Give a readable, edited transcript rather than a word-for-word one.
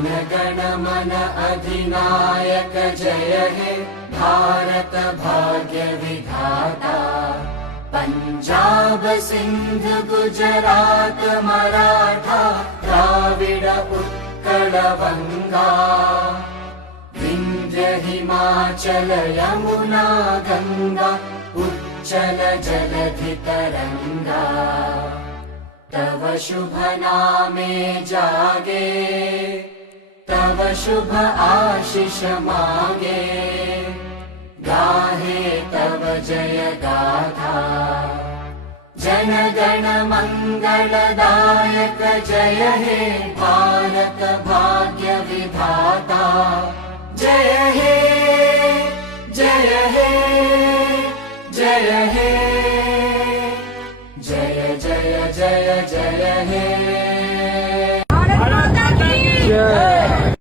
गण मन अधिनायक जय हे भारत भाग्य विधाता। पंजाब सिंध गुजरात मराठा द्राविड उत्कल बंगा। विंध्य हिमाचल यमुना गंगा उच्चल जलधि तरंगा। तव शुभ नामे जागे तव शुभ आशीष मागे। गाहे तव जय गाथा जन गण मंगलदायक जय हे भारत भाग्य